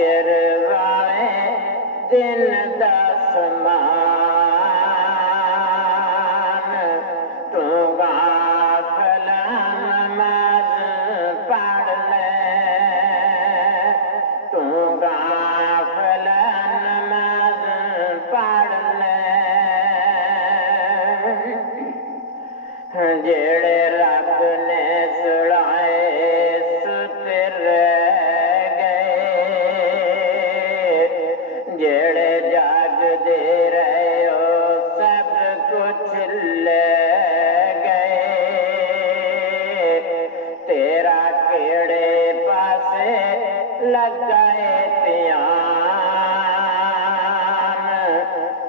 حشر والے دن دا سمان تو غافل نماز پڑھ لے تو غافل نماز پڑھ لے جڑے رب نے سڑائے ستر گئے جڑے جاگ دے رہے ہو سب کچھ لے گئے تیرا کیڑے پاسے لگائے پیان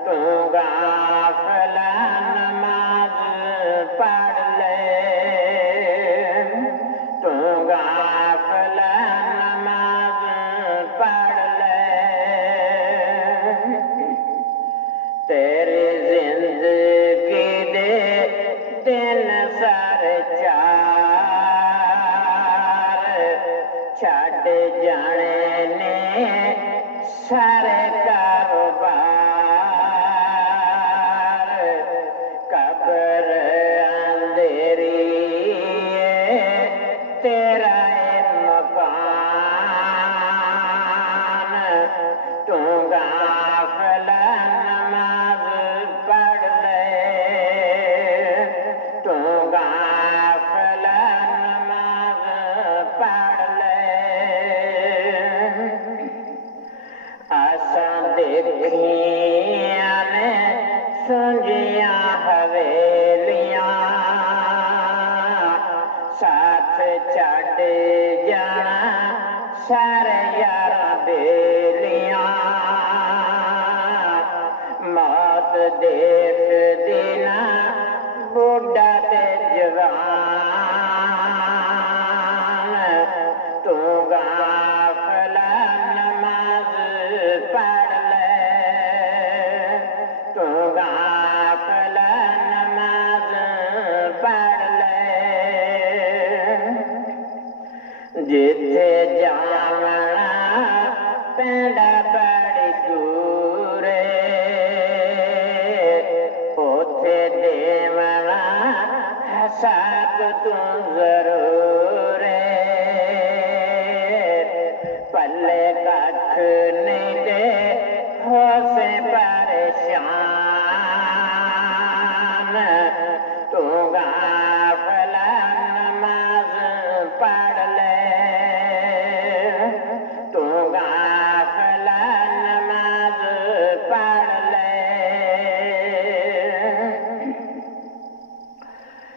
تو غافل نماز پڑھ لے تو غافل نماز پڑھ لے تیری زندگی دے دن سارے چار چھڈ جانے نے سارے کاروبار قبر اندھیری تیرا مکان تو غافل نماز پڑھ لے تو غافل نماز پڑھ لے آساں دیکھیاں نے سنجیاں حویلیاں ساتھ چھڈ جانا سارے یاراں بیلیاں موت دیکھ دینا بوڑھا تے جوان تو غافل نماز پڑھ لے تو غافل نماز پڑھ لے جتھے جاونا پینڈا بڑی دور اوتھے دیونا حساب تو ضرور پلے ککھ نہیں دے ہو سے پریشان تو غافل نماز پڑھ لے تو غافل نماز پڑھ لے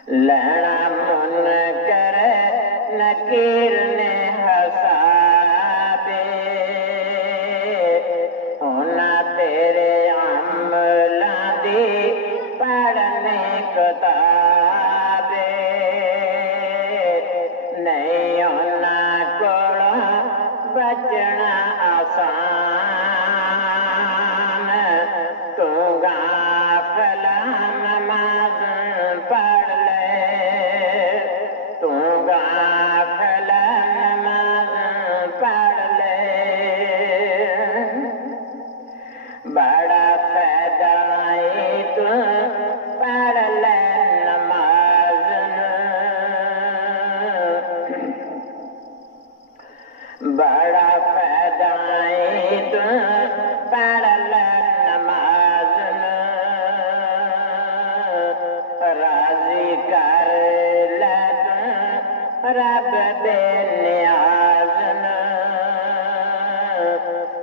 لینا منکر نکیر نے حسابے ہونا تیرے عملاں دی پڑھنے کتابے نہیں ہونا کولوں بچنا آسان تو غافل نماز پڑھ لے تو غافل نماز پڑھ لے بڑا فائدہ تو پڑھ لے نماز بڑا فائدہ تو پڑھ لے نماز راضی کر لے رب بے نیاز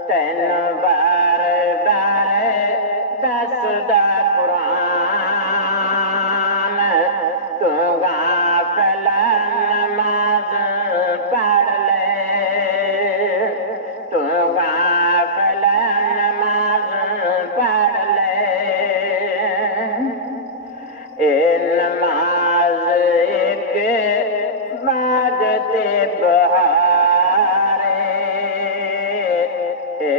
تینوں بار بار دسدا قرآن تو غافل نماز پڑھ لے تو غافل نماز پڑھ لے اے نماز ایک باغ تے بہارے اے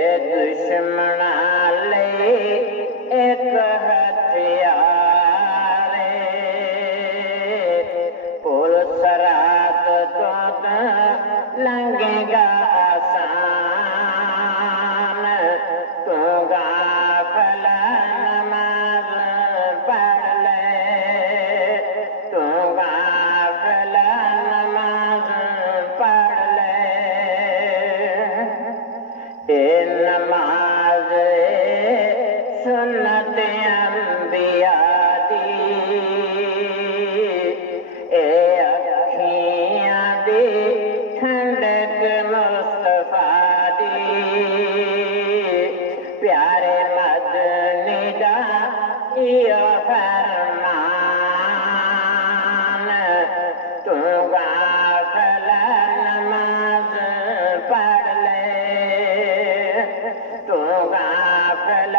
تو غافل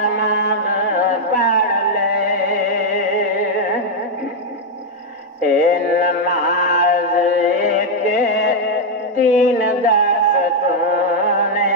نماز پڑھ لے اے نماز کے 3 دستوں نے